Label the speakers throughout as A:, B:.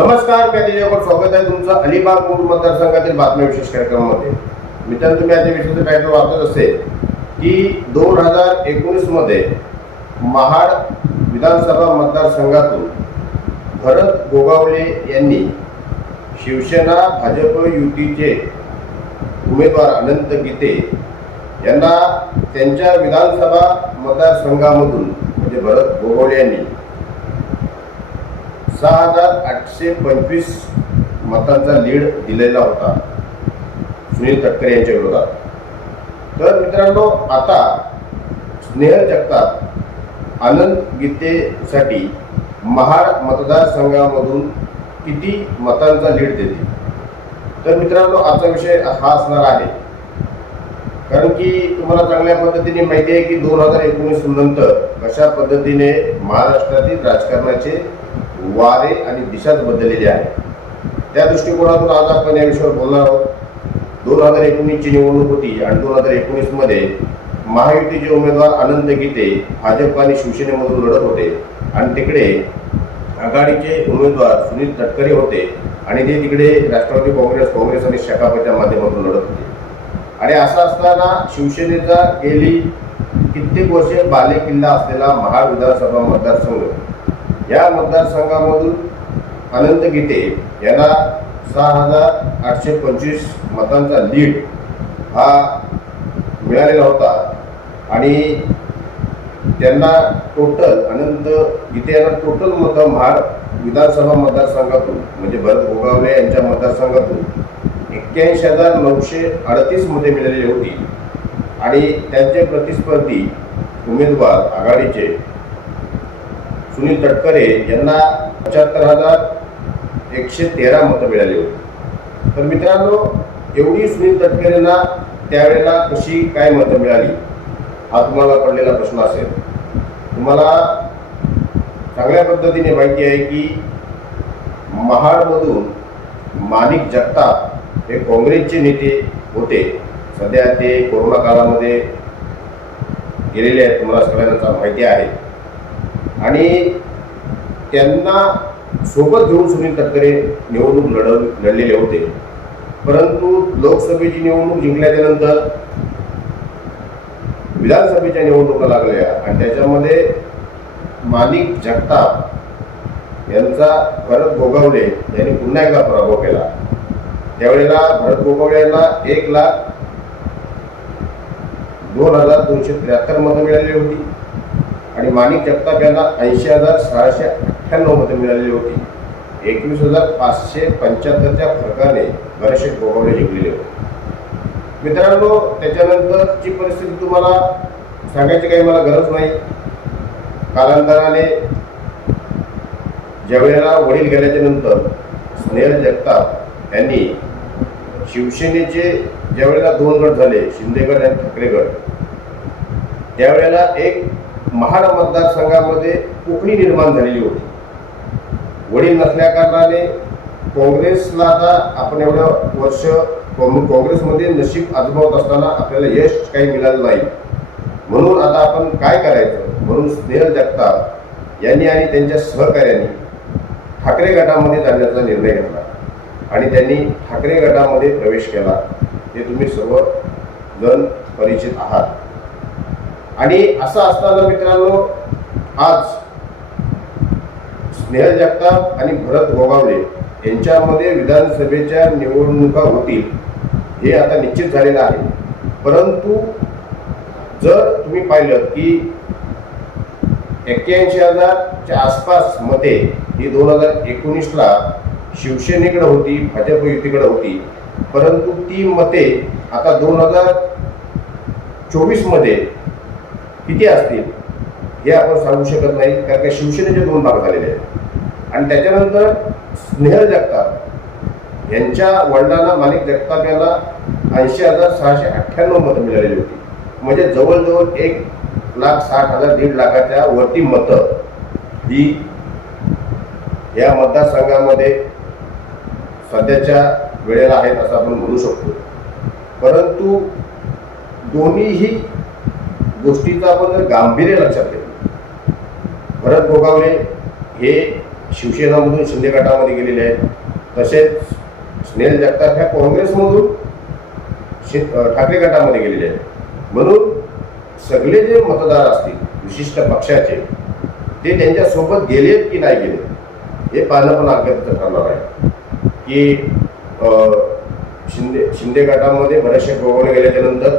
A: नमस्कार मी अजय स्वागत आहे तुमचं अलिबाग मूळ मतदारसंघातील बातम्या विशेष कार्यक्रमामध्ये. मित्रांनो तुम्ही आता विशेष कार्यक्रम वाचत असेल की दोन हजार एकोणीसमध्ये महाड विधानसभा मतदारसंघातून भरत गोगावले यांनी शिवसेना भाजप युतीचे उमेदवार अनंत गीते यांना त्यांच्या विधानसभा मतदारसंघामधून म्हणजे भरत गोगावले यांनी सहा हजार आठशे पंचवीस मतांचा लीड दिलेला होता सुनील तटकरे यांच्या विरोधात. तर मित्रांनो आता स्नेहल जगताप आनंद गीतेसाठी महाड मतदारसंघामधून किती मतांचा लीड देते तर मित्रांनो आजचा विषय हा असणार आहे. कारण की तुम्हाला चांगल्या पद्धतीने माहिती आहे की दोन हजार एकोणीस नंतर कशा पद्धतीने महाराष्ट्रातील राजकारणाचे वारे आणि दिशाच बदललेली आहे त्या दृष्टिकोनातून आज आपण या विषयावर बोलणार आहोत. दोन हजार एकोणीसची निवडणूक होती आणि दोन हजार एकोणीसमध्ये महायुतीचे उमेदवार अनंत गीते भाजप आणि शिवसेनेमधून लढत होते आणि तिकडे आघाडीचे उमेदवार सुनील तटकरे होते आणि ते तिकडे राष्ट्रवादी काँग्रेस काँग्रेस आणि शकापच्या माध्यमातून लढत होते. आणि असं असताना शिवसेनेचा गेली कित्येक वर्षे बालेकिल्ला असलेला महाविधानसभा मतदारसंघ या मतदारसंघामधून अनंत गीते यांना सहा हजार आठशे पंचवीस मतांचा लीड हा मिळालेला होता. आणि त्यांना टोटल अनंत गीते यांना टोटल मतं महाड विधानसभा मतदारसंघातून म्हणजे भरत गोगावले यांच्या मतदारसंघातून एक्क्याऐंशी हजार नऊशे अडतीस मते मिळालेली होती. आणि त्यांचे प्रतिस्पर्धी उमेदवार आघाडीचे सुनील तटकरे यांना पंच्याहत्तर हजार एकशे तेरा मतं मिळाली होती. तर मित्रांनो एवढी सुनील तटकरेंना त्यावेळेला कशी काय मतं मिळाली? हा तुम्हाला पडलेला प्रश्न असेल. तुम्हाला चांगल्या पद्धतीने माहिती आहे की महाडमधून माणिक जगताप हे काँग्रेसचे नेते होते. सध्या ते कोरोना काळामध्ये गेलेले आहेत तुम्हाला सगळ्यांना माहिती आहे. आणि त्यांना सोबत घेऊन सुनील तटकरे निवडणूक लढव लढलेले होते. परंतु लोकसभेची निवडणूक जिंकल्याच्या नंतर विधानसभेच्या निवडणुका लागल्या आणि त्याच्यामध्ये माणिक जगताप यांचा भरत गोगावले यांनी पुन्हा एकदा पराभव केला. त्यावेळेला भरत गोगावले यांना एक लाख दोन हजार दोनशे त्र्याहत्तर मतं मिळालेली होती. आणि माणिक जगताप यांना ऐंशी हजार सहाशे अठ्ठ्याण्णव मतं मिळालेली होती. एकवीस हजार पाचशे पंच्याहत्तरच्या फरकाने बरेचसे गोगावले जिंकलेले होते. मित्रांनो त्याच्यानंतरची परिस्थिती तुम्हाला सांगायची काही मला गरज नाही. कालांतराने ज्यावेळेला वडील गेल्याच्यानंतर स्नेहल जगताप यांनी शिवसेनेचे ज्यावेळेला दोन गट झाले शिंदेगड आणि ठाकरेगड त्यावेळेला एक महाड मतदारसंघामध्ये कोकणी निर्माण झालेली होती. वडील नसल्या कारणाने काँग्रेसला आता आपण एवढं वर्ष काँग्रेसमध्ये नशीब आजमावत असताना आपल्याला यश काही मिळालं नाही. म्हणून आता आपण काय करायचं? म्हणून स्नेहल जगताप यांनी आणि त्यांच्या सहकार्यांनी ठाकरे गटामध्ये जाण्याचा निर्णय घेतला आणि त्यांनी ठाकरे गटामध्ये प्रवेश केला. हे तुम्ही सर्व जण परिचित आहात. आणि असं असताना मित्रांनो आज स्नेहल जगताप आणि भरत गोगावले यांच्यामध्ये विधानसभेच्या निवडणुका होतील हे आता निश्चित झालेलं आहे. परंतु जर तुम्ही पाहिलं की एक्क्याऐंशी हजारच्या आसपास मते ही दोन हजार एकोणीसला शिवसेनेकडे होती भाजप युतीकडे होती परंतु ती मते आता दोन हजार चोवीसमध्ये किती असतील हे आपण सांगू शकत नाही. कारण का शिवसेनेचे दोन भाग झालेले आहेत. आणि त्याच्यानंतर स्नेहल जगताप. यांच्या वडिलांना मालिक जगताप यांना ऐंशी हजार सहाशे अठ्ठ्याण्णव मतं मिळालेली होती. म्हणजे जवळजवळ एक लाख साठ हजार दीड लाखाच्या वरती मतं ही या मतदारसंघामध्ये सध्याच्या वेळेला आहेत असं आपण म्हणू शकतो. परंतु दोन्हीही गोष्टीचं आपण जर गांभीर्य लक्षात घेतलं. भरत गोगावले हे शिवसेनामधून शिंदे गटामध्ये गेलेले आहेत. तसेच स्नेल जगताप ह्या काँग्रेसमधून शि ठाकरे गटामध्ये गेलेले आहेत. म्हणून सगळे जे मतदार असतील विशिष्ट पक्षाचे ते त्यांच्यासोबत गेलेत की नाही गेले हे पाहणं पण अगत्य ठरणार आहे. की शिंदे शिंदे गटामध्ये बरेचसे गोगावले गेल्याच्यानंतर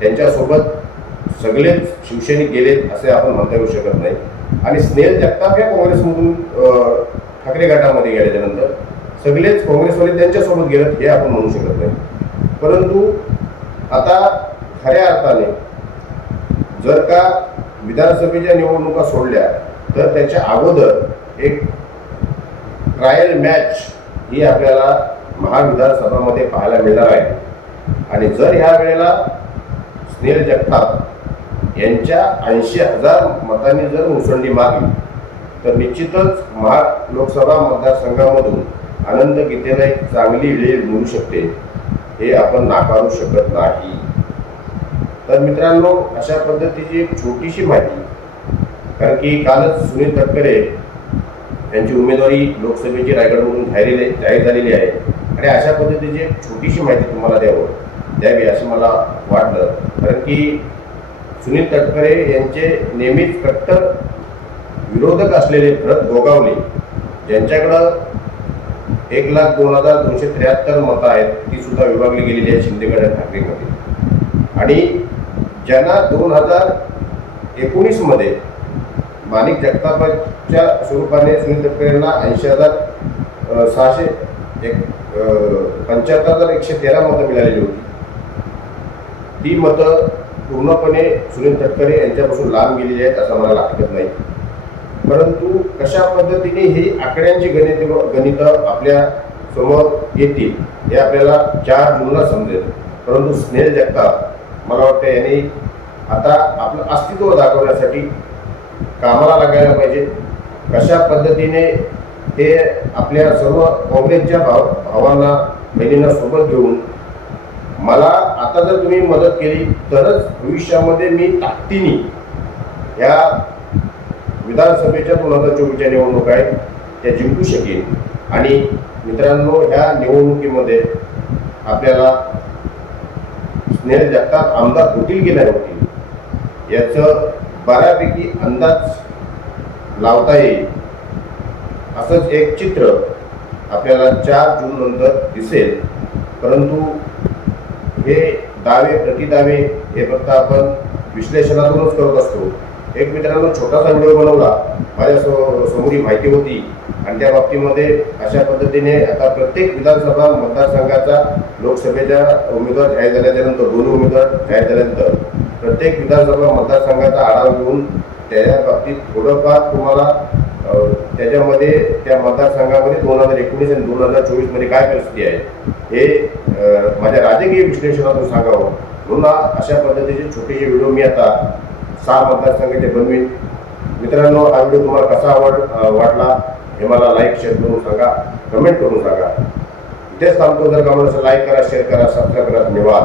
A: त्यांच्यासोबत सगळेच शिवसैनिक गेलेत असे आपण म्हणता येऊ शकत नाही. आणि स्नेहल जगताप या काँग्रेसमधून ठाकरे गटामध्ये गेल्याच्यानंतर सगळेच काँग्रेसवाले त्यांच्यासोबत गेलेत हे आपण म्हणू शकत नाही. परंतु आता खऱ्या अर्थाने जर का विधानसभेच्या निवडणुका सोडल्या तर त्याच्या अगोदर एक ट्रायल मॅच ही आपल्याला महाविधानसभामध्ये पाहायला मिळणार आहे. आणि जर ह्या वेळेला स्नेहल जगताप यांच्या ऐंशी हजार मतांनी जर मुसंडी मारली तर निश्चितच महा लोकसभा मतदारसंघामधून आनंद गीतेला एक चांगली वेळ मिळू शकते हे आपण नाकारू शकत नाही. तर मित्रांनो अशा पद्धतीची एक छोटीशी माहिती कारण की कालच सुनील तटकरे यांची उमेदवारी लोकसभेची रायगडमधून जाहीर जाहीर झालेली आहे. आणि अशा पद्धतीची एक छोटीशी माहिती तुम्हाला द्यावं द्यावी असं मला वाटलं. कारण की सुनील तटकरे यांचे नेहमीच कट्टर विरोधक असलेले भरत गोगावले ज्यांच्याकडं एक लाख दोन हजार दोनशे त्र्याहत्तर मतं आहेत ती सुद्धा विभागली गेलेली आहे शिंदेगड ठाकरेमध्ये. आणि ज्यांना दोन हजार एकोणीसमध्ये माणिक जगतापाच्या स्वरूपाने सुनील तटकरेंना ऐंशी हजार सहाशे एक पंच्याहत्तर हजार एकशे तेरा मतं मिळालेली होती. ती मतं पूर्णपणे सुनील तटकरे यांच्यापासून लांब गेलेली आहेत असं मला वाटत नाही. परंतु कशा पद्धतीने ही आकड्यांची गणित गणितं आपल्यासमोर येतील हे आपल्याला चार जूनला समजेल. परंतु स्नेह जगताप मला वाटतं यांनी आता आपलं अस्तित्व दाखवण्यासाठी कामाला लागायला पाहिजे. कशा पद्धतीने ते आपल्या सर्व काँग्रेसच्या भाव भावांना बहिणींना सोबत घेऊन मला आता जर तुम्ही मदत केली तरच भविष्यामध्ये मी ताकदीने या विधानसभेच्या दोन हजार चोवीसच्या निवडणूक आहेत त्या जिंकू शकेन. आणि मित्रांनो ह्या निवडणुकीमध्ये आपल्याला स्नेहल जगतात आमदार होतील की नाही होतील याचं बऱ्यापैकी अंदाज लावता येईल. असंच एक चित्र आपल्याला चार जून नंतर दिसेल. परंतु हे दावे प्रतिदावे हे फक्त आपण विश्लेषणातूनच करत असतो. एक मित्रांनो छोटासा व्हिडिओ बनवला माझ्या सो समोर माहिती होती. आणि त्या बाबतीमध्ये अशा पद्धतीने आता प्रत्येक विधानसभा मतदारसंघाचा लोकसभेच्या उमेदवार जाहीर झाल्याच्यानंतर दोन दोन्ही उमेदवार जाहीर झाल्यानंतर प्रत्येक विधानसभा मतदारसंघाचा आढावा घेऊन त्या बाबतीत थोडंफार तुम्हाला त्याच्यामध्ये त्या मतदारसंघामध्ये दोन हजार एकोणीस आणि दोन हजार चोवीसमध्ये काय परिस्थिती आहे हे माझ्या राजकीय विश्लेषणातून सांगावं. म्हणून अशा पद्धतीचे छोटेसे व्हिडिओ मी आता सहा मतदारसंघाचे बनवीन. मित्रांनो हा व्हिडिओ तुम्हाला कसा आवड वाटला हे मला लाईक शेअर करून सांगा कमेंट करून सांगा. इथेच थांबतो. जर का मला लाईक करा शेअर करा सबस्क्राईब करा. धन्यवाद.